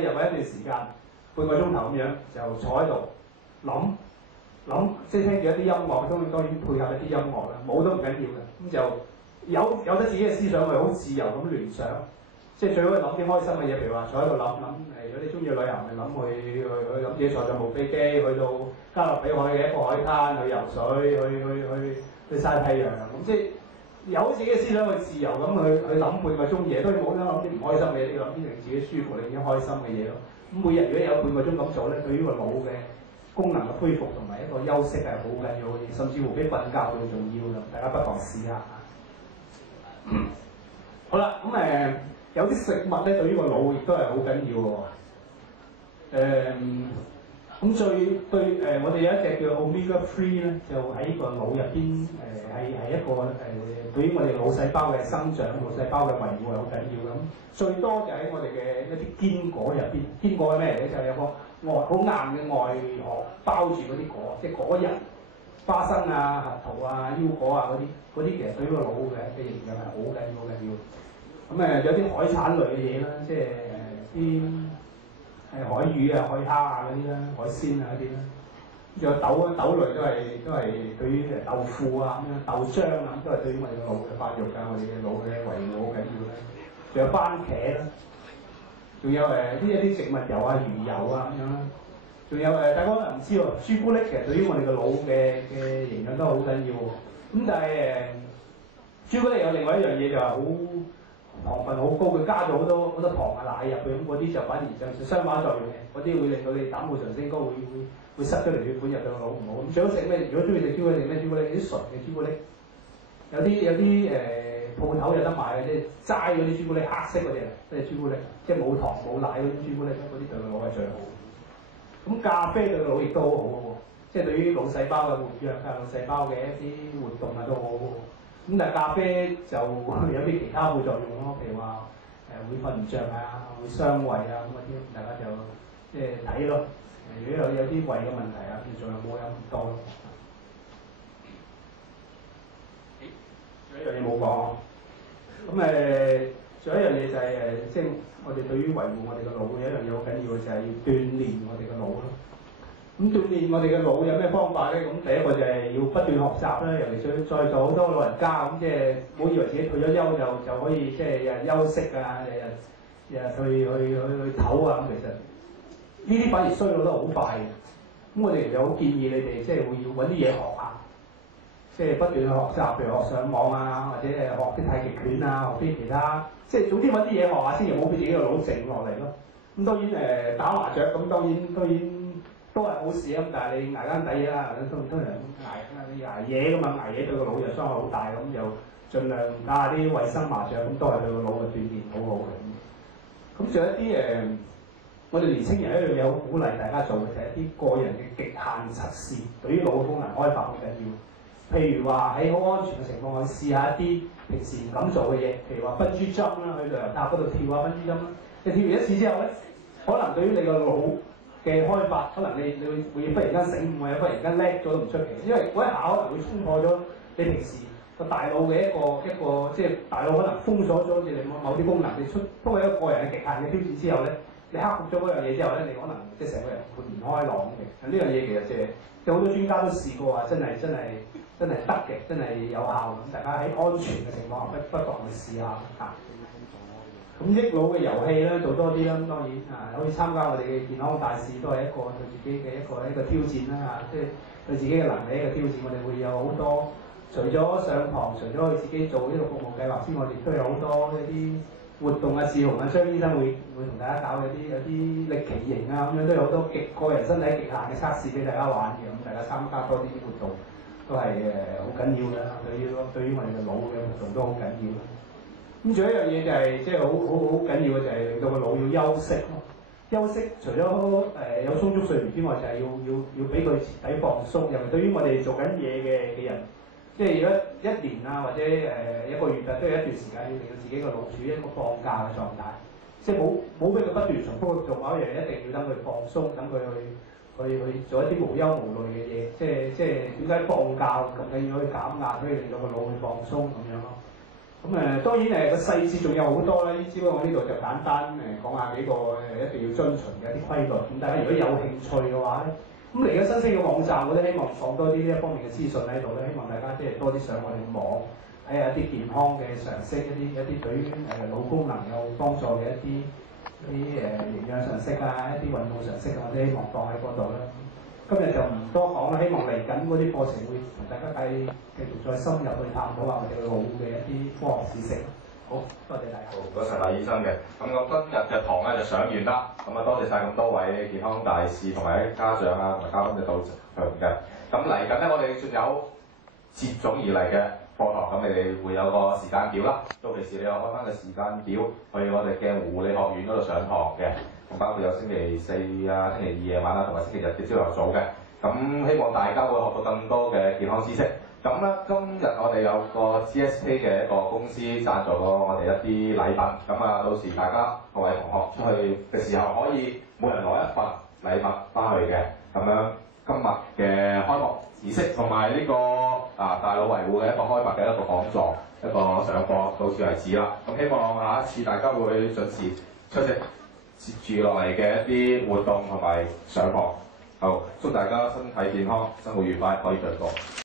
入去一段時間，半個鐘頭咁樣就坐喺度諗，即係聽住一啲音樂，當然配合一啲音樂啦，冇都唔緊要嘅。咁就有得自己嘅思想，咪好自由咁聯想。即係最好係諗啲開心嘅嘢，譬如話坐喺度諗，如果你中意旅遊，咪諗去諗自己坐上部飛機去到加勒比海嘅一個海灘去游水，去曬太陽咁，即係有自己嘅思想去自由咁去諗半個鐘嘢，都冇得諗啲唔開心嘅嘢，你要諗啲令自己舒服、令自己開心嘅嘢咯。咁每日如果有半個鐘咁做咧，對於個腦嘅功能嘅恢復同埋一個休息係好緊要嘅，甚至乎比瞓覺仲重要嘅。大家不妨試下。好啦，咁有啲食物咧對於個腦亦都係好緊要嘅。咁我哋有一隻叫 Omega 3咧，就喺個腦入邊係一個對於我哋腦細胞嘅生長、腦細胞嘅維護係好緊要嘅。咁最多就喺我哋嘅一啲堅果入邊，堅果係咩嚟咧？就係有個好硬嘅外殼包住嗰啲果，即係果仁、花生啊、核桃啊、腰果啊嗰啲其實對於個腦嘅營養係好緊要。咁有啲海產類嘅嘢啦，即係啲海魚啊、海蝦啊嗰啲啦、海鮮啊嗰啲啦，仲有豆類都係對於豆腐啊咁樣、豆漿啊都係對於我哋嘅腦嘅發育啊、我哋嘅腦嘅維護好緊要啦。仲有番茄啦，仲有一啲植物油啊、魚油啊咁樣啦。仲有大家可能唔知喎，朱古力其實對於我哋嘅腦嘅營養都好緊要喎。咁但係朱古力有另外一樣嘢就係好糖分好高，佢加咗好多糖啊奶入去，咁嗰啲就反而就相反作用嘅，嗰啲會令到你膽固醇升高，會塞咗條血管入到個腦唔好。咁最好食咩？如果中意食朱古力，食咩朱古力？啲純嘅朱古力，有啲鋪頭有得賣嘅，即係齋嗰啲朱古力，黑色嗰啲即係朱古力，即係冇糖冇奶嗰啲朱古力，嗰啲對個腦係最好。咁咖啡對個腦亦都好好喎，即係對於腦細胞嘅活躍啊、腦細胞嘅一啲活動啊都好好。咁但係咖啡就有啲其他副作用咯，譬如話會瞓唔着啊，會傷胃啊咁嗰啲，大家就即係睇咯。如果有啲胃嘅問題啊，副作用冇咁多咯。仲有一樣嘢冇講，咁仲有一樣嘢就係即係我哋對於維護我哋個腦有一樣嘢好緊要嘅，就係要鍛鍊我哋個腦咯。咁鍛鍊我哋嘅腦有咩方法咧？咁第一個就係要不斷學習啦，尤其是在座好多老人家咁，即係唔好以為自己退咗休就可以即係日日休息啊，日日去唞啊。咁其實呢啲反而衰老得好快嘅。咁我哋其實好建議你哋即係會要揾啲嘢學下，即係不斷去學習，譬如學上網啊，或者學啲太極拳啊，學啲其他，即係總之揾啲嘢學下先，唔好俾自己個腦靜落嚟咯。咁當然打麻雀咁當然都係好事啊！但係你捱間底啦，通常捱夜㗎嘛，捱夜對個腦就傷害好大，咁就盡量打下啲衞生麻雀，咁都係對個腦嘅鍛鍊好好嘅。咁仲有一啲我哋年青人一樣嘢好鼓勵大家做嘅，就係一啲個人嘅極限測試，對於腦嘅功能開發好緊要。譬如話喺好安全嘅情況下試下一啲平時唔敢做嘅嘢，譬如話笨豬跳啦，去旅遊塔嗰度跳下笨豬跳啦。你跳完一次之後咧，可能對於你個腦嘅開發，可能你會忽然間醒悟，或者忽然間叻咗都唔出奇，因為嗰一下可能會衝破咗你平時個大腦嘅一個即係大腦可能封鎖咗你某啲功能，你通過一個人嘅極限嘅挑戰之後咧，你克服咗嗰樣嘢之後咧，你可能即係成個人豁然開朗嘅。呢樣嘢其實即係好多專家都試過話，真係得嘅，真係有效。咁大家喺安全嘅情況下不妨去試下嚇。咁益腦嘅遊戲咧做多啲啦，當然可以參加我哋嘅健康大使，都係一個對自己嘅一個挑戰啦嚇，即係對自己嘅能力一個挑戰。我哋會有好多，除咗上堂，除咗佢自己做呢個服務計劃之外，亦都有好多一啲活動啊、事項啊，張醫生會同大家搞有啲力奇營啊咁樣，都有好多個人身體極限嘅測試俾大家玩嘅。咁大家參加多啲活動都係好緊要嘅，對於我哋嘅腦嘅活動都好緊要。咁仲有一樣嘢就係即係好緊要嘅，就係令到個腦要休息咯。休息除咗有充足睡眠之外，就係要俾佢徹底放鬆。尤其對於我哋做緊嘢嘅人，即係如果一年啊或者一個月啊，都有一段時間要令到自己個腦處於一個放假嘅狀態，即係冇俾佢不斷重複做某一樣嘢，一定要等佢放鬆，等佢去做一啲無憂無慮嘅嘢。即係點解放假咁緊要去減壓，可以令到個腦去放鬆咁樣咯。當然個細節仲有好多啦，只不過我呢度就簡單講下幾個一定要遵循嘅一啲規律。咁大家如果有興趣嘅話咧，咁嚟緊新星嘅網站，我都希望放多啲呢一方面嘅資訊喺度咧，希望大家即係多啲上我哋網睇下一啲健康嘅常識，一啲對於腦功能有幫助嘅一啲營養常識啊，一啲運動常識啊，我哋希望放喺嗰度啦。今日就唔多講啦，希望嚟緊嗰啲課程會同大家繼續再深入去探討下我哋嘅腦嘅一啲科學知識。好，多謝大家。好，唔該晒賴醫生嘅。咁我今日嘅堂咧就上完啦。咁啊，多謝晒咁多位健康大使同埋家長啊同埋嘉賓嘅到場嘅。咁嚟緊咧，我哋仲有接踵而嚟嘅課堂，咁你哋會有個時間表啦。到其時你有開翻個時間表去我哋嘅護理學院嗰度上堂嘅。咁包括有星期四啊、星期二夜晚啊，同埋星期日嘅朝頭早嘅。咁希望大家會學到更多嘅健康知識。咁咧，今日我哋有個 GSK 嘅一個公司贊助咗我哋一啲禮品。咁啊，到時大家各位同學出去嘅時候，可以每人攞一份禮物翻去嘅。咁樣今日嘅開幕儀式同埋呢個大腦維護嘅一個開發嘅一個講座、一個上課到此為止啦。咁希望下一次大家會準時出席接住落嚟嘅一啲活動同埋上課。好，祝大家身體健康，生活愉快，可以進步。